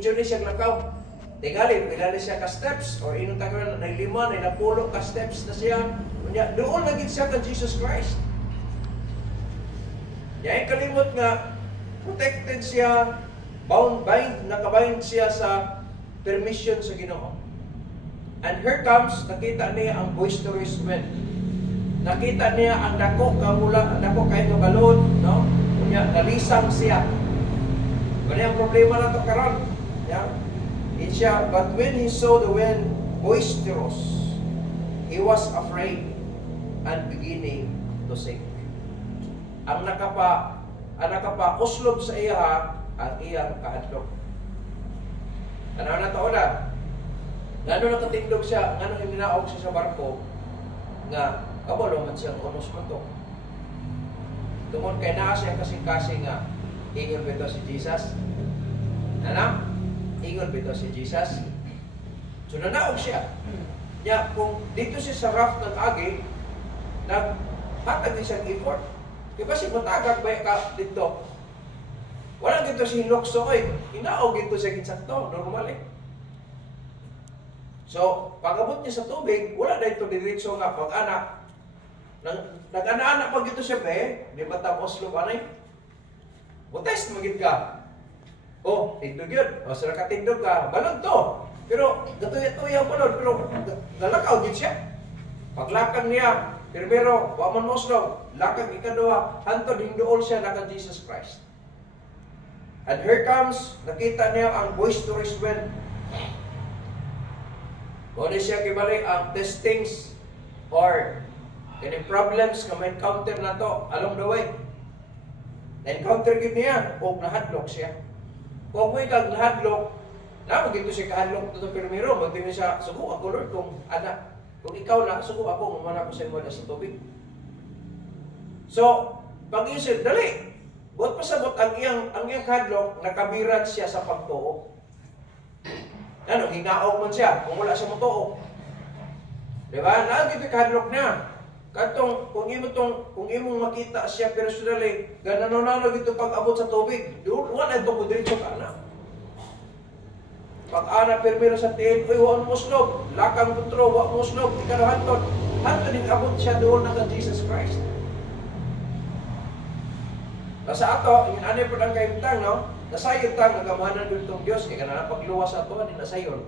injure siya lakaw. Tingali, pila siya ka steps, or inong tagalan, na 5, na 10 ka steps na siya. Doon naging siya ka Jesus Christ. Yan kalimot nga, protected siya, nakabind siya sa permission sa Ginoo. And here comes, nakita niya ang boisterous wind. Nakita niya ang dako kayo ng balon, no? Kunya, nalisang siya. Kaya ang problema na ito karon. Yeah? But when he saw the wind boisterous, he was afraid and beginning to sink. Ang nakapa-uslob sa iya ang iyang kahadlok. Ano na ito na? Ngano nakatindog siya, ngano hinaog siya sa barko, nga kabalo man siyang unos man to. Tungod kay naa siya kasing-kasing nga, ingon bito si Jesus. Ano? Ingon bito si Jesus. So nanaog siya. Ya, kung dito siya sa raft ng agi, naghatag din siyang effort. Kaya kasi matagag ba ka dito? Walang dito si Hilokso ko Hinaog dito siya ginsakto, normal So, pag-abot niya sa tubig, wala na ito diretso nga pag-anak. Nag-ana-anak pag ito siya di ba tapos lubanay? Butest magit ka. Tindog yun. Sila ka tindog ka. Balog to. Pero, gatuya-tuya balog. Pero, nalakaw din siya. Paglakang niya, primero, waman moslog. Lakang ikaduha, hantod hindool siya na Jesus Christ. And here comes, nakita niya ang boisterous wind. Kung siya kibalik ang testings or any problems na may encounter na to along the way. Na-encounter gid niya o nahadlok siya. Kung may kag nahadlok, namo gito siya kahadlok to primero, magtimi siya, sugo ako Lord kung ana. Kung ikaw na, sugo ako umana ko sa imo sa tubig. So, pag-isip, dali. Buot pasabot ang iyang kahadlok, nakabirat siya sa pagtuo. Ano, hinaog man siya kung wala siya matuo. Diba? Naagit yung kahadlok niya. Katong, kung imong makita siya personally, ganano ito pag-abot sa tubig, wala ito po diretso ka na. Pag-ana permiro sa tiil, huwag muslob, lakang putro, huwag muslob, ikarahanton. Hanton yung abot siya doon na Jesus Christ. Sa ato, yung anay po ng kaimtang, no? Nasayon tang nagamahanan doon itong Diyos, kaya na pagluwas sa ito, hindi nasayon.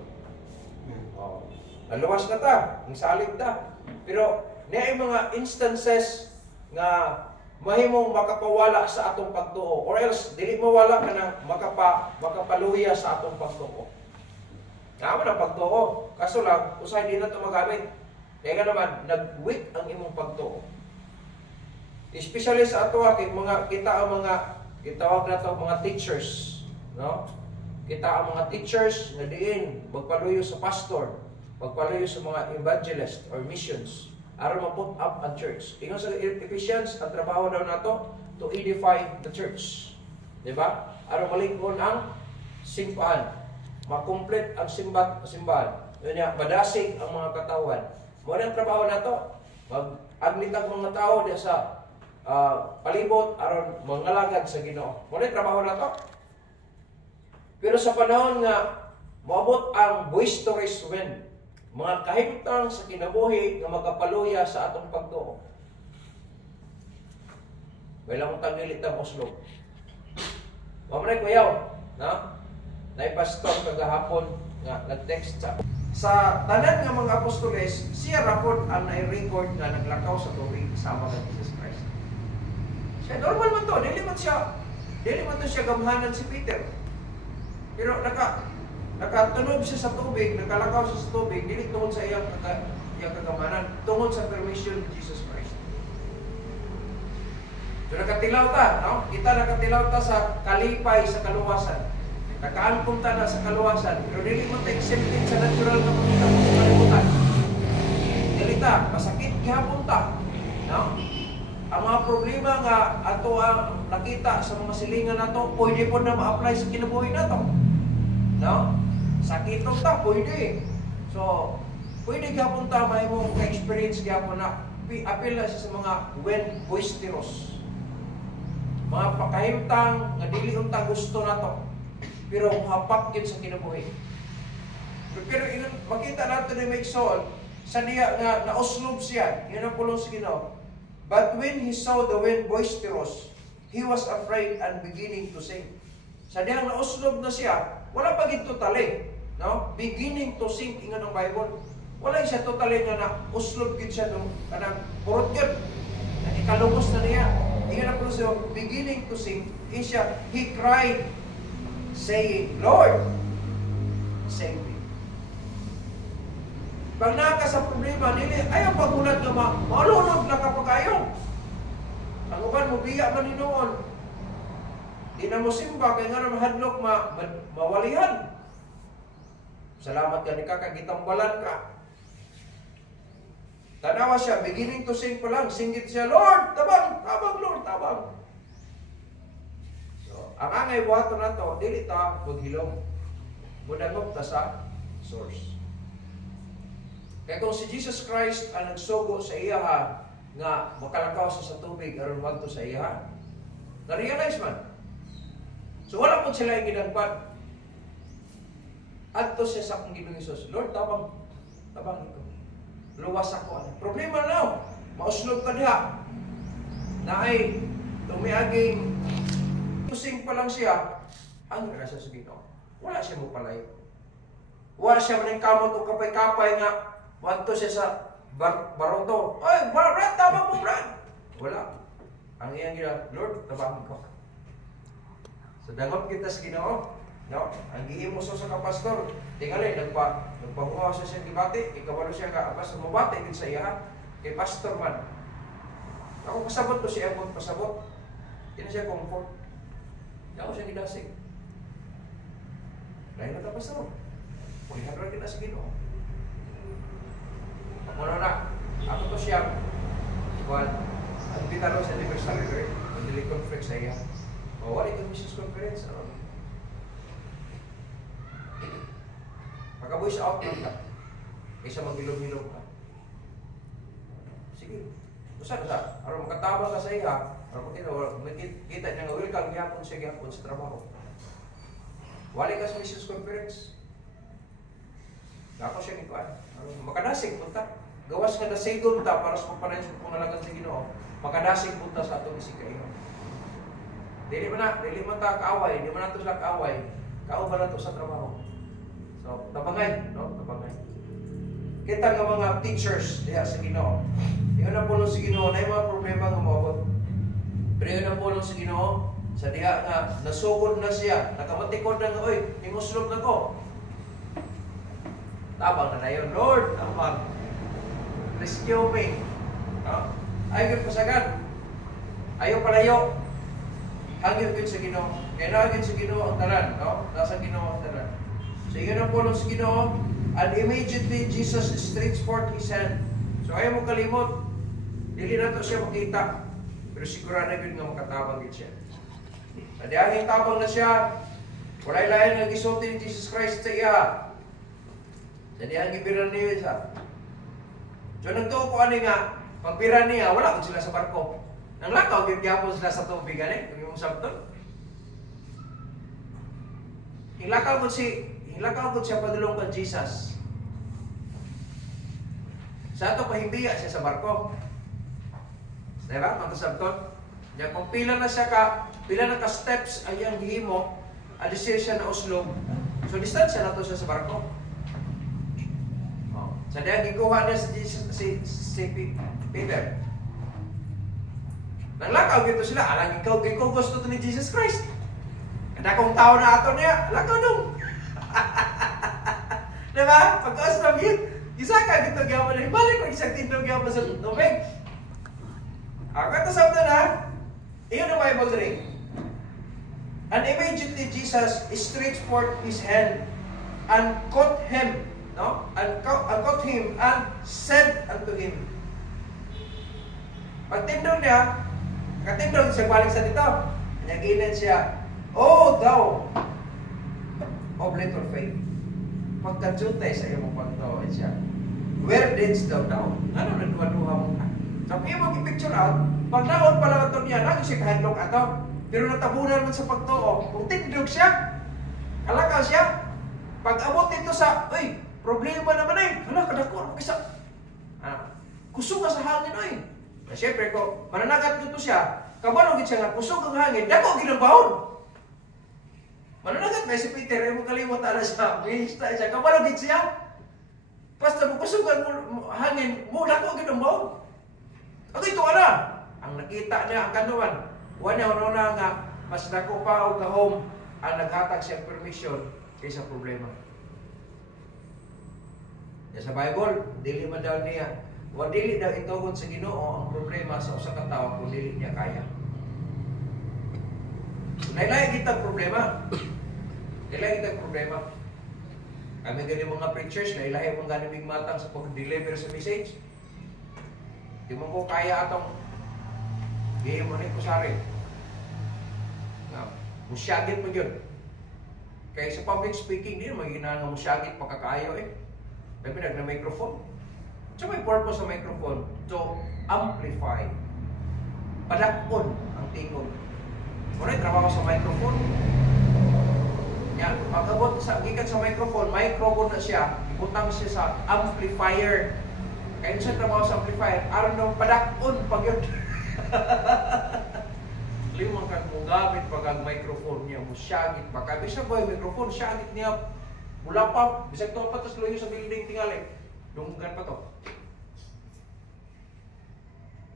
Naluwas na ta, ang salig ta. Pero, niya yung mga instances nga mahimong makapawala sa atong pagtuo, or else, dili mawala ka na makapaluya sa atong pagtuo. Naman ang pagtuo, kaso lang, usay din na ito magamit. Kaya ka naman, nag-weak ang imong pagtuo. Especially sa ato, kitawag na ito mga teachers. No? Kita ang mga teachers na diin, magpaluyo sa pastor, magpaluyo sa mga evangelist or missions, aron ma-put up ang church. Ingon sa Ephesians, ang trabaho daw na ito, to edify the church. Diba? Aron malingon ang simbahan. Makomplete ang simbahan. Madasig ang mga katawan. Muna ang trabaho na ito. Mag-agnitag mga tao diya sa palibot aron mangalagad sa Ginoo. Muna ang trabaho na ito. Pero sa panahon nga moabot ang boisterous wind, mga kahimtang sa kinabuhi nga magapaluya sa atong pagtuo. Wala mong tagilit ang muslog. Mamray kuyaw, na? Naipastor kagahapon nga nag-text sa tanan nga mga apostoles, siya rapod ang nai-record na naglakaw sa tubig sama ng Jesus Christ. Siya normal man to, dili man to siya gamhanan si Peter. Pero nakatunog siya sa tubig, nakalakaw siya sa tubig, dili tungod sa iyang kagamanan, tungod sa permission ni Jesus Christ. So nakatilaw ta, no? Kita nakatilaw ta sa kalipay sa kaluwasan. Nakaangkong ta na sa kaluwasan, pero dili mo ta-accepted sa natural na pagkita mo sa kalibutan. Dili ta, masakit gihapon ta. No? Ang mga problema nga ato ang nakita sa mga silingan nato, pwede po na ma-apply sa kinabuhi nato. No? Sakitong ta, pwede. So, pwede gihapon ta may mong ka-experience gihapon na apil na siya sa mga wind boisterous. Mga pakahimtang nga dili unta gusto nato. pero hapak yun sa kinabuhi. Pero makita natin ni Maigsoon, sa niya nga nauslob siya, yun ang pulong sa Ginoo. But when he saw the wind boisterous, he was afraid and beginning to sink. Sa niya nauslob na siya, wala pa gid totally, no? Beginning to sink ingon ang Bible. Wala siya totally nga na uslob gid siya nung kanang purot gyud. Ikalumos na niya. Ingon ang pulong siya, beginning to sink, he cried, saying, Lord, save me. Pag naka sa problema nili, ayaw pagulat nga malunod na kapag ayaw. Ang uban mo biya man noon. Di na mo simba kay nga mahadlok mawalihan. Salamat ka ni kagitambalan ka. Tanawa siya, beginning to sing pa lang, singgit siya, Lord, tabang, Lord, tabang. So, ang angay buhaton na to, dili ta maghilom. Budangop ta sa source. Kaya kung si Jesus Christ ang nagsugo sa iya nga makalakaw sa tubig aron magto sa iya, na-realize man. So wala po sila yung ginagpan. Adto siya sa akong Ginoong Hesus, Lord, tabang ko. Luwas ako. Problema na, mauslog ka diha. Na ay tumiaging tusing pa lang siya, hanggang na siya sa Ginoo. Wala siya mo palayo. Wala siya maning kamot o kapay-kapay nga wanto siya sa baroto. Oy, Brad, tama mo, Brad. Wala. Ang iyang gina, Lord, tabang ko. So, dangot kita sa Ginoo. No? Ang gihimuso sa kapastor, tingali, nagpahuha siya siyang gibati, ikawalo siya ka, sa mabati din sa iya, kay pastor man. Ako pasabot to siya, ako pasabot. Hindi na siya comfort. Ako siya gidasig. Dahil na tapos na mo. Paghihabran kita sa Ginoo. Ako na, ako to siya, ang bitaro sa Universal River, ang dili conference sa iya. O, wala itong missions conference, Pagka-voice out lang ka. Kaysa mag-ilog-ilog ka. Sige. Usan sa, aron makatabang ka sa iya, aron kita niya nga welcome gyapon sa gyapon sa trabaho. Wali ka sa missions conference. Ako siya ni kuan. Makadasig punta. Gawas nga nasigom ta para sa pagpanayon sa panalagan sa Ginoo. Makadasig punta sa atong isig-kayo. Dili man ta kaaway, di man nato sila kaaway. Kauban nato sa trabaho. So, tabangay, no? Tabangay. Kita nga mga teachers diha sa Ginoo. Ingon ang pulong sa Ginoo, na mga problema nga moabot. Pero ingon ang pulong sa Ginoo, sa diha nga nasugod na siya, nakamatikod na nga, oy, imuslog na ko. Tabang na yun, Lord, tabang. Rescue me. No? Ayaw pasagan. Ayaw palayo. Hangyo yun sa Ginoo. Kaya nagin sa Ginoo ang tanan, no? Nasa Ginoo ang tanan. So, yun ang pulong sa Ginoo. And immediately, Jesus stretched forth His hand. So, ayaw mo kalimot. Dili na to siya makita. Pero sigurado yun nga makatabang din siya. Sa diyahing tabang na siya, wala'y layan nga gisulti ni Jesus Christ sa iya. Sa diyahing ibiran niya siya. So, nagtuo ko ani nga, pagbiran niya, wala ko sila sa barko. Nang lakaw, gyapon sila sa tubig, kung yung sabton. Hilakaw ko siya padulong kang Jesus. Sa ito, pahimbiya siya sa barko. Diba? Matasabton. Diyan, kung pila na steps ay ang himo, alisir siya na uslog. So, distansya na to siya sa barko. Sa diyan, gikuha niya si Peter. Naglakaw gito sila. Alang ikaw gusto to ni Jesus Christ. Kada kung tao na ato niya, lakaw nung. Diba? Pagka-aslam yun, isa ka gito gyapon na, balik ko isang tindog gyapon sa tubig. Ako ito sabda na, iyon ang Bible ring. And immediately Jesus stretched forth His hand and caught him, no? And caught him and said unto him. Pagtindog niya, katindog siya balik sa dito. Nag-inan siya, "Oh, thou of little faith, pagkatsutay sa iyong pagtawid siya, where didst thou down?" Ano na duha-duha mo ka? Sabi niya mag-picture out, pag naon pa lang ito niya, lagi siya kahadlok ato. Pero natabunan man sa pagtuo, kung tindog siya, Pag abot dito sa, uy, problema naman eh. Hala, kadako, kaysa. Kusog nga sa hangin oy. Siyempre ko, mananagat nito siya, kabalo gid siya nga kusog ang hangin, dako ginabahon. Mananagat na si Peter, mo kalimot ala siya, mista siya, kabalo gid siya. Basta mo kusog ang hangin, mo dako ginabahon. Ako ito ana, ang nakita niya ang kanuan, wala una nga mas dako pa og kahom ang naghatag siya permission kaysa problema. Sa Bible, dili man daw niya, wa dili daw itugon sa Ginoo ang problema sa usa ka tawo kung dili niya kaya. Lain-lain kita problema. Lain-lain kita problema. Kami gani mga preachers, lain-lain mga ganimig matang sa pag-deliver sa message. Di mo ko kaya atong gihim mo ni kusari. Musyagit mo yun. Kaya sa public speaking, di naman ginaan nga musyagit pagkakaayo eh. May pinag na microphone. So may purpose sa microphone to amplify. Padakon ang tingog. Muna trabaho sa microphone. Yan, pag-abot sa gikan sa microphone na siya, ibutang siya sa amplifier. Kaya siya trabaho sa amplifier, aron daw padakon pag yun. Limang kang gamit pag ang microphone niya, musyagit. Baka bisa boy microphone, syagit niya. Mula pa, bisag to pa, tapos luyo sa building tingali. Dunggan pa to.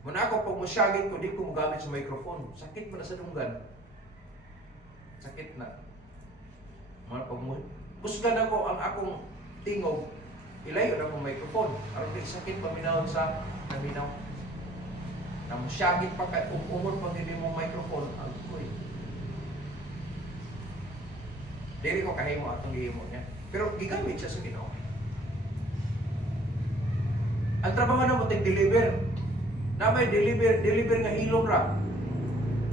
Muna ako, pag musyagit ko, di ko magamit sa microphone. Sakit mo na sa dunggan. Sakit na. Muna pag pusgan ako ang akong tingog, ilayo na akong microphone. Aron di sakit paminahon sa naminaw. Na musyagit pa kay umon pag hindi mo microphone, ang kuy. Dili ko kahimo atong gihimo niya. Pero gigamit siya sa Ginoo. Ang trabaho na mo deliver. Na may deliver nga hilom ra.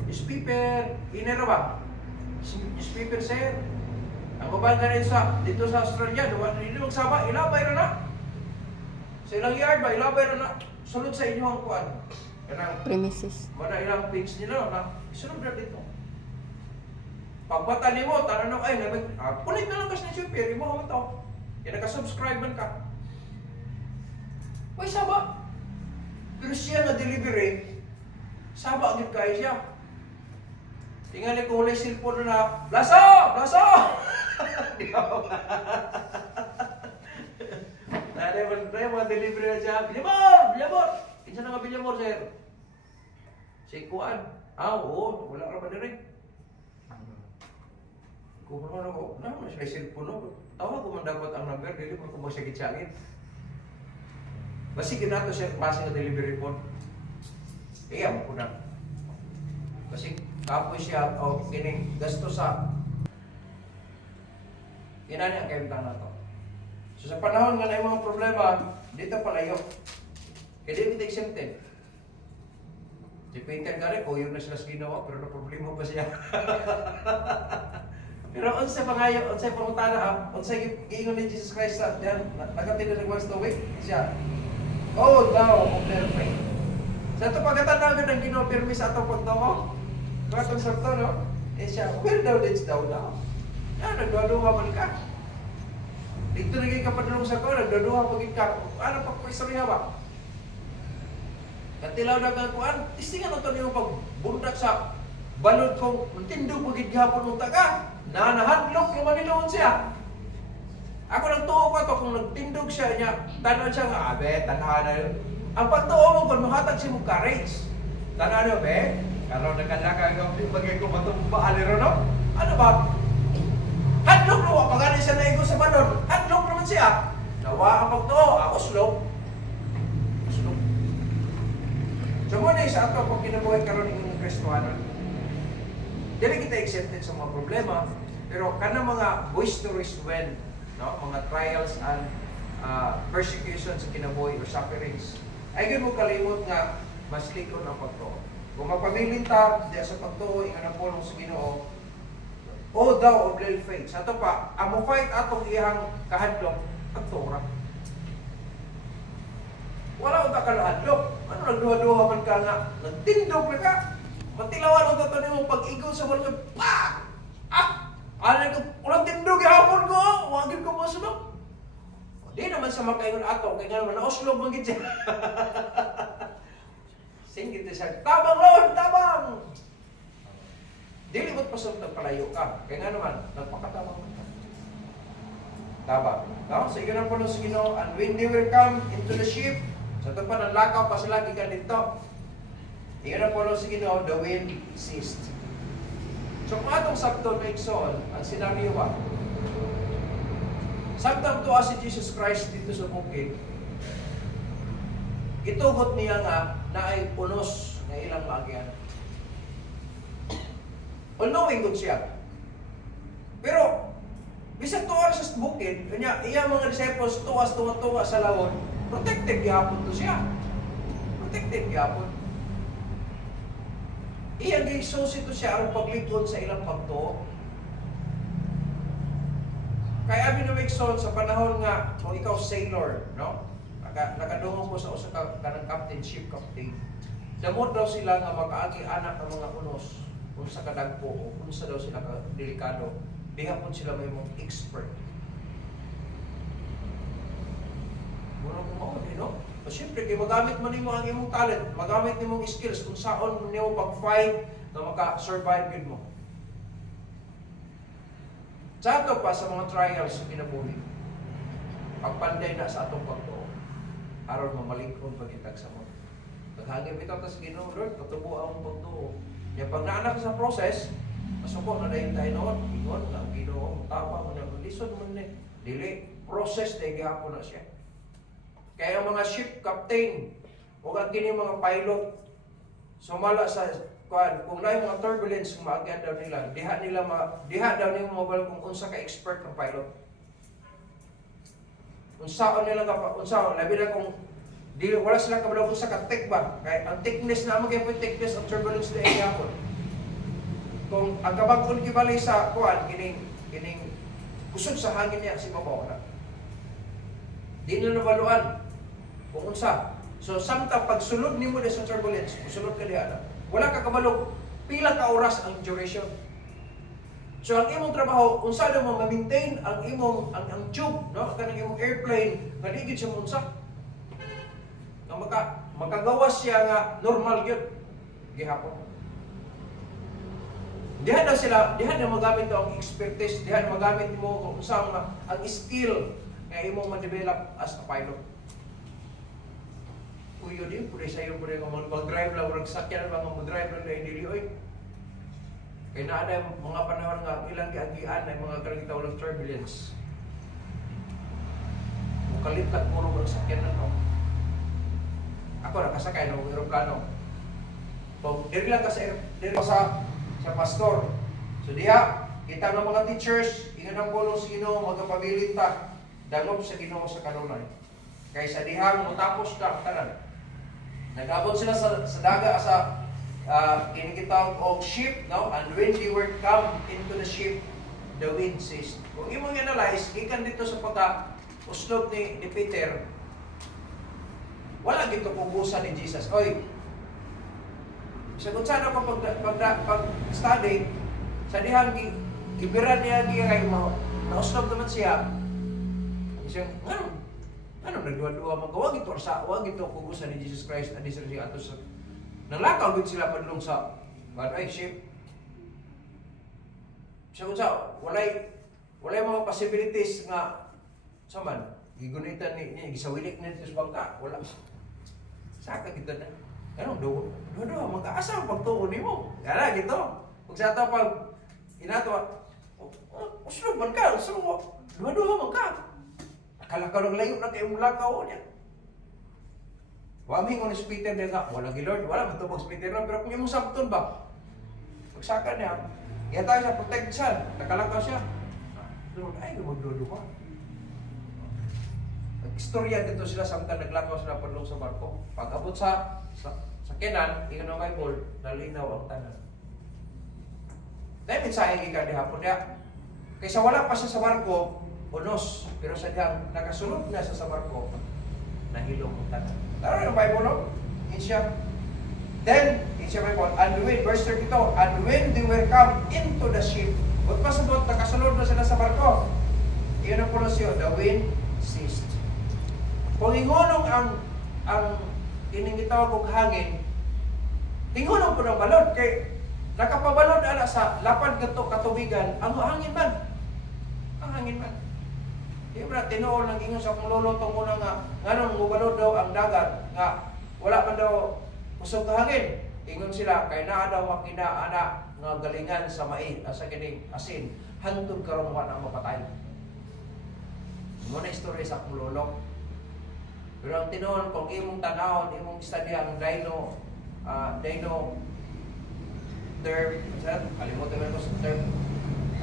Speaker, inera ba? Speaker sir. Ang babae nga rin dito sa Australia, hindi magsaba, ilabay ra na. Sa ilang yard ba, ilabay ra na. Sunod sa inyo ang kuan. Kanang premises. Mana ilang page nila na isunod na dito. Pagbata nimo tanan ay kulit na lang kas ni super imo mo to. Kaya naka-subscribe man ka. Why saba? Pero siya na delivery, saba agad kaya siya. Tingali ko ulay cellphone na, blaso! Blaso! Nada mga delivery na siya, bilyamor! Bilyamor! Kinsa na nga bilyamor, sir? Si Kuan. Oo, wala ka ba na rin? Kung naman ako, naman siya cellphone ako. Tawa ko man dapat ang number, dili mo kung magsagit-sagit. Basi kinato siya klase nga delivery po. Kaya mo po na. Kasi kapoy siya o kining gasto sa inani ang kaibutang na to. So sa panahon nga na yung mga problema, dito palayo. Kaya di kita exempted. Si Peter gari, yun na sila sa ginawa, pero na problema pa siya. Pero unsa pangayo, unsa pangutana, unsa giingon ni Jesus Christ sa diyan, nagatinod ng verse 2 siya. Oh, thou of their faith. Sa ito pagkatanagan ng Ginoo permis sa atong pagtuo. Mga konsepto, no? Siya, where thou didst thou now? Nagduha man ka. Dito naging kapadulong sa ko, nagduha pagin ka. Ano pa ko istorya ba? Katilaw na kagkuan, tistingan ito niyo pagbundak sa balod kong tindog pagin gihapon unta ka. Nanahadlok naman niloon siya. Ako nagtuo ko to kung nagtindog siya niya, tanan siya nga, abe, tanahan na yun. Ang pagtuo mo kung mahatag siya mo courage. Tanahan na, be, karoon nagkalaka ang bagay ko matumba aliro, no? Ano ba? Hadlok nawa, pagani siya na igo sa balon, hadlok naman siya. Nawa ang pagtuo, slow. Slow. So muna sa ato kung kinabuhay karoon ng Kristohanon. Dili kita accepted sa mga problema, pero kana mga boisterous wind, no? Mga trials and persecutions sa kinabuhi or sufferings, ay mo kalimot nga mas likon ang pagtuo. Kung magpabilin ta diya sa pagtuo, ingon ang pulong sa Ginoo, O thou of little faith. Sa ito pa, ang fight atong iyang kahadlok, pagtuo ra. Wala uta ka kahadlok. Ano nagduha-duha man ka nga, nagtindog na ka. Matilawan ang tato mo pag-igo sa balon, pa! Ano ko, walang tindog hapon ko, wagin ko naman sa makaingon ato, kaya nga naman, na-oslog man gid siya. Singgit siya, tabang Lord, tabang! Dili mo't pasok palayo ka. Kaya nga naman, nagpakatabang ka. Tabang. No? So, yun ang puno sa Ginoo, and when they will come into the ship, sa ito pa, nanlakaw pa sila, gikan dito. Yun ang puno sa Ginoo, the wind ceased. So, kung atong sakto na ikson, ang senaryo ba? Samtang tuwa si Jesus Christ dito sa bukid, itugot niya nga na ay punos na ilang bagyan. All-knowing good siya. Pero, bisag tuwa sa bukid, kanya, iya mga disciples tuwa sa lawon, protected gihapon to siya. Protected gihapon. Iya gisusito siya ang paglikod sa ilang pagtuo. Kaya amin na Mixon, sa panahon nga, kung ikaw sailor, no? Nakadungong mo sa usa ka ng captain, ship captain. Damot daw sila nga makaagi anak ng mga unos, kung sa kadagpo, o kung sa daw sila delikado. Di hapon sila may mong expert. Muna ko mauli, no? So, siyempre, kaya magamit mo nimo ang imong talent, magamit nimong skills, kung saan mo nimo pag-fight na maka-survive yun mo. Sa ato pa sa mga trials sa kinabuhi, pagpanday na sa atong pagtuo, aron mamalikon pagitag sa mo. Naghagip ito sa Ginoo, Lord, patubo ang pagtuo. Yung pag naanak sa process, masuko na dahil tayo noon, ingon na ang Ginoo, tapa mo na, listen mo na, dili, process na igahapon na siya. Kaya ang mga ship captain, o ang kini mga pilot, sumala sa kung na yung mga turbulence kung maagyan daw nila, diha daw nila mobile kung unsa ka expert ng pilot. Unsaon nila labi na kung wala sila kabalaw kung sa ka-tech ba. Kaya ang thickness na magiging po thickness of turbulence na iyapon. Kung ang kabag-on kibalay sa kuan, kining kusog sa hangin niya, si mabaw na. Di na nabaluan kung unsa. So, samtang pagsulod nimo sa turbulence, sulod ka diha na. Wala ka kabalo, pila ka oras ang duration. So ang imong trabaho, unsa daw mo ma-maintain ang imong ang tube, no? Kanang imong airplane, nga digid siya unsa. Nga makagawas siya nga normal gyud gihapon. Diha na magamit daw ang expertise, diha na magamit mo kung unsa ang skill nga imong ma-develop as a pilot. Kuyo din, pwede sa'yo pwede mag-drive lang, walang sakyan lang, mag-drive lang na hindi oy. Kaya na ada mga panahon nga, ilang giagian na mga kalagitaw ng turbulence. Mukalitag mo rin ang sakyan na to. Ako nakasakay ng aeroplano. So, diri lang ka sa pastor. So diha, kita ng mga teachers, ingan ang pulong sa Ginoo, magpabilita, dagom sa Ginoo sa kanunay. Kaya sa diha, matapos na ang tanan. Nag-abot sila sa daga sa kinikitawag og ship, no? And when they were come into the ship, the wind ceased. Kung imong analyze, gikan dito sa pagka-uslog ni Peter, wala gito pugusan ni Jesus. Oy, sagot sana ko pag-study, sa dihang gibiran niya kay mo, na-uslog naman siya. Siya, ano nagduwa-duwa magawag ito or sa wag ito kugusan ni Jesus Christ at Israel siya atos nalakaw gid sila padulong sa badway ship. Siya unsa walay mga possibilities nga saman gigunitan ni gisawilik ni sa bangka wala. Saka kita na. Ano do mag-asa pagtuon nimo. Kana gito. Ug sa ato pag inato uslog man ka, uslog duha man ka. Kalakaw ng layo na kayo mulakaw niya. Waming on si Peter na nga, wala Lord, wala matubog si Peter na, pero kung yung sabton ba? Magsaka niya, yata siya, protect siya, nakalakaw siya. Lord, ay, magdudo ka. Nag-istorya dito sila samtang naglakaw sila padulong sa barko. Pag abot sa Kenan, iyon ang Bible, nalinaw ang tanan. Dahil mensahe ka di hapon niya. Kaysa wala pa siya sa barko, unos, pero sadyang nakasulod na sa barko, nahilong ang tanan. Tara yung Bible, no? Then, Bible, and when, verse 32, and when they were come into the ship, huwag pasabot, nakasulod na sila sa barko. Iyon ang pulos yun, the wind ceased. Kung hingunong ang ining gitawag og hangin, hingunong po ng balod kay nakapabalod ala sa lapad kadto katubigan ang hangin man. Ang hangin man. Di ba tinuol ng ingon sa akong lolo tungod nga nganong mubalod daw ang dagat nga wala man daw kusog ka hangin. Ingon sila kay naa daw makina-ana nga galingan sa sa kining asin hangtod karon wala na mapatay. Mo na istorya sa akong lolo. Pero ang tinuon kung imong tanawon, imong istudya ang dino term, kalimutan ko sa term,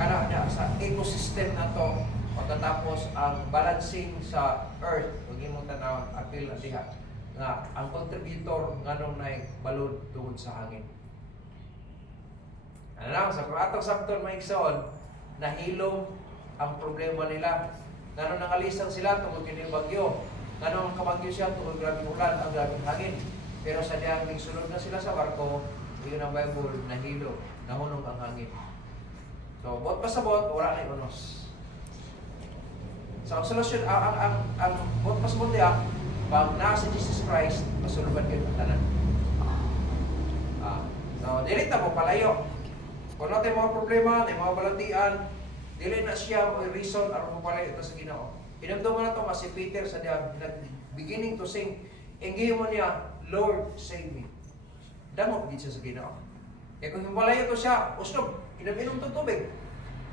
kana na sa ecosystem na to, pagkatapos ang balancing sa earth, kung imong tanawon, apil na diha, nga ang contributor nganong nay balod tungod sa hangin. Ano lang, sa atong sabton may igsoon, nahilom ang problema nila. Nganong nangalisang sila tungod kini bagyo. Nganong kabagyo siya tungod grabing ulan, ang grabing hangin. Pero sa diyang nagsunod na sila sa barko, yun ang Bible, nahilo, nahunog ang hangin. So, bot pa sa bot, wala na unos. So, ang solusyon, ang bot pa sa bot niya, pag nasa Jesus Christ, masuluban yun ang tanan. So, dili na mo palayo. Kung natin mga problema, may mga balantian, dili na siya may reason aron mo palayo ito sa Ginoo. Pinagduman na ito nga si Peter sa diyang beginning to sing, ingay mo niya, Lord, save me. Damot din siya sa Ginoo. Kaya kung himpalayo ito siya, usnog, inabinom itong tubig.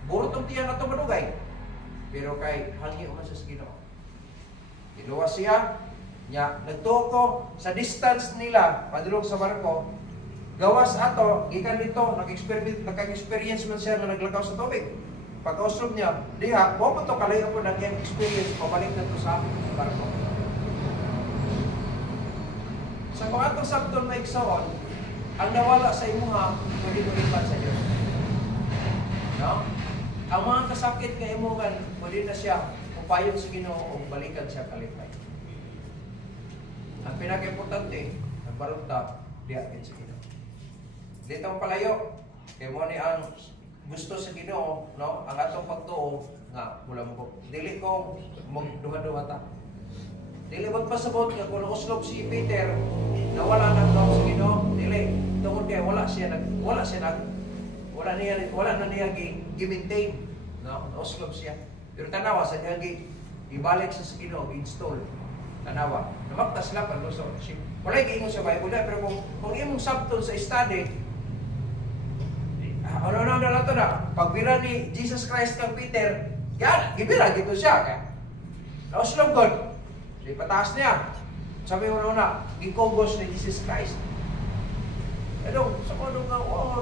Burot ang tiyan na ito manugay. Pero kay hangyo man siya sa Ginoo. Iluwas siya, niya, nagtuo ko sa distance nila, padulong sa barko, gawas ato, gikan dito, nag-experience man siya na naglakaw sa tubig. Pagka-usog niya, diha, mo pa ito kalayo po ng iyang experience, pabalik na ito sa barko. Sa kung atong sabton may igsoon, ang nawala sa imuha, pwede tulipan sa Diyos. No? Ang mga kasakit nga imuhan, pwede na siya upayon sa Ginoo o balikan siya kalipay. Ang pinaka-importante, ang barunta, diyakin sa Ginoo. Dito ang palayo, kaya mo ni ang gusto sa Ginoo, no? Ang atong pagtuo, nga, mula mo, dili ko magduha-duha ta. Dili magpasabot nga kung uslog si Peter nawala nang daw sa Ginoo, dili tungod kay wala na niya gi-maintain, no? Uslog siya. Pero tanawa sa diha ibalik sa Ginoo, gi-install. Tanawa. Namakta sila pag gusto. Wala giingon sa Bible na, pero kung imong sabton sa study, ano na to na, pagbira ni Jesus Christ kang Peter, yan, gibira gito siya kaya. Uslog God. Di pataas niya. Sabi mo na, gikogos ni Jesus Christ. Edong, sa mga nga,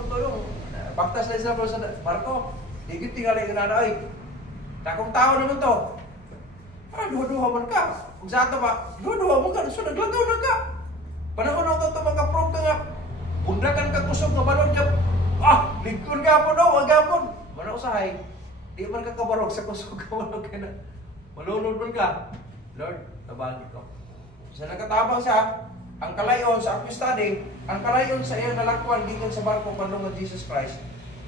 tulong. Baktas na sa barko. Di ko tingali ka na, ay, takong tao naman to. Duha-duha man ka. Kung sa ato ba, duha-duha man ka, so naglagaw na ka. Panahon ako ito mga-prove ka nga, bundakan ka kusog nga balon niya, lingkon ka po daw, agapon. Mana usahay, di man ka kabarog sa kusog ka, malog ka na. Malunod man ka. Lord, tabali ko. Sa nagkatabang siya, ang kalayon sa akong study, ang kalayon sa iyang nalakwan gikan sa barko pandong ng Jesus Christ,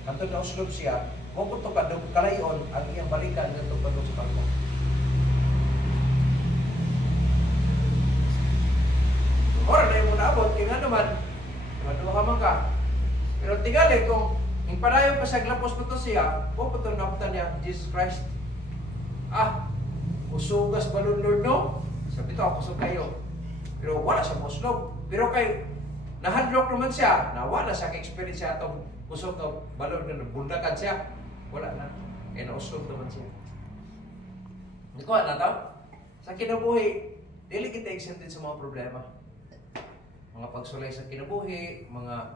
hantod na uslob siya, mukot to kalayon ang iyang balikan nito pandong sa barko. Ora na yung naabot, kaya nga naman, maduha man ka. Pero tigali kung yung padayon pa sa glapos po to siya, mukot to naputan niya, Jesus Christ. Usugas balon Lord no? Sabi ito, kusog kayo. Pero wala siya muslog. Pero kay nahandlock naman siya, na wala siya ka-experience siya itong kusog na balon na bundakan siya. Wala na. Kaya nauslog naman siya. Nakuha na ito? Sa kinabuhi, dili kita exempted sa mga problema. Mga pagsulay sa kinabuhi, mga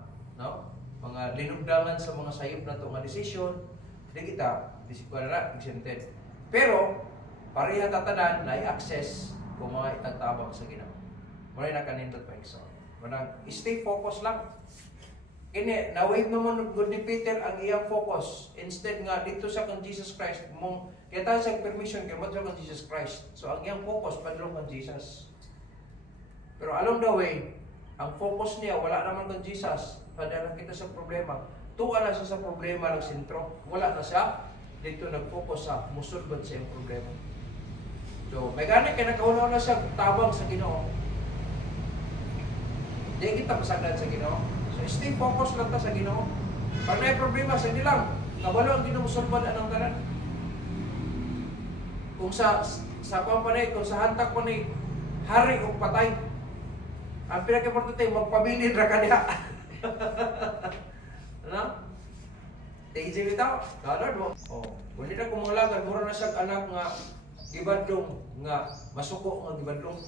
linugdangan sa mga sayop na ito, mga desisyon, hindi kita, exempted. Pero, pareha tatanan na i-access kung mga itagtabang sa Ginoo. Muna na kanindot pa ikso. Muna, stay focus lang. Kini, na-wave naman good ni Peter ang iyang focus. Instead nga, dito sa kang Jesus Christ, kaya tayo sa permission kaya madlo kang Jesus Christ. So, ang iyang focus, padlo kang Jesus. Pero along the way, ang focus niya, wala naman kang Jesus. Padala kita sa problema. Tuwa na siya sa problema ng sentro. Wala na siya. Dito nag-focus sa musulbad sa iyang problema. So, may gani kay nakauna na siya tabang sa Ginoo. Di kita masagdan sa Ginoo. So, stay focus lang ta sa Ginoo. Pag may problema sa nilang, kabalo ang Ginoo sulban anang tanan. Kung sa pampanay, kung sa hantak pa ni hari o patay, ang pinaka-importante magpabilin ra kaniya. Ano? Tigil bitaw, kalad mo. Oh, kung di na kumangalagan, mura na siya anak nga gibadlong nga masuko nga gibadlong.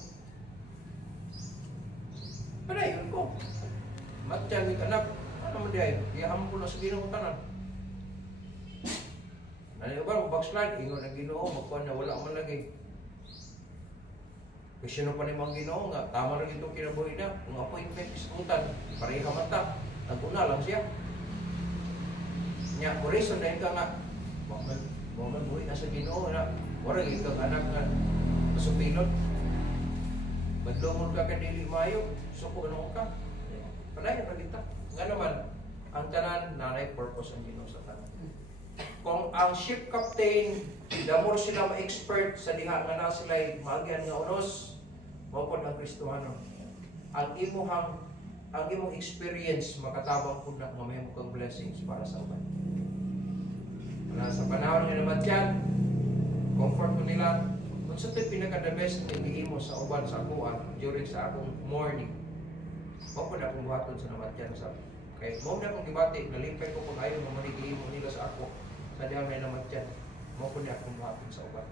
Panay yun ko. Matyan ni anak, ano mo diay? Iyaham ko na sa Ginoo tanan. Nani ba backslide ingon ang Ginoo magkuan na wala man lagi. Kasi no pa ni mang Ginoo nga tama ra gito kinabuhi na, ang appointment ismutan, pareha man ta. Naguna lang siya. Nya ko reason dahil ka nga mo man buhi na sa Ginoo na wala gyud kang anak nga masupilot. Badlongon ka kadili mayo, suko ano ka. Panay ra kita. Nga naman ang tanan nanay purpose ang Ginoo sa tanan. Kung ang ship captain, damor sila ma-expert sa diha nga na sila maagyan nga unos, mao pod ang Kristohano. Ang imong experience makatabang pud na nga may kang blessings para sa uban. Wala sa panahon nga naman yan, comfort mo nila. Kung sa ito'y pinaka-the best na imo sa uban sa akuan during sa akong morning, mao pod akong buhaton sa naman yan sa kay mo na akong gibati, nalimpay ko kung ayaw mamanigay mo nila sa ako. Sa diyan may naman dyan, mo po niya kumuhapin sa uban.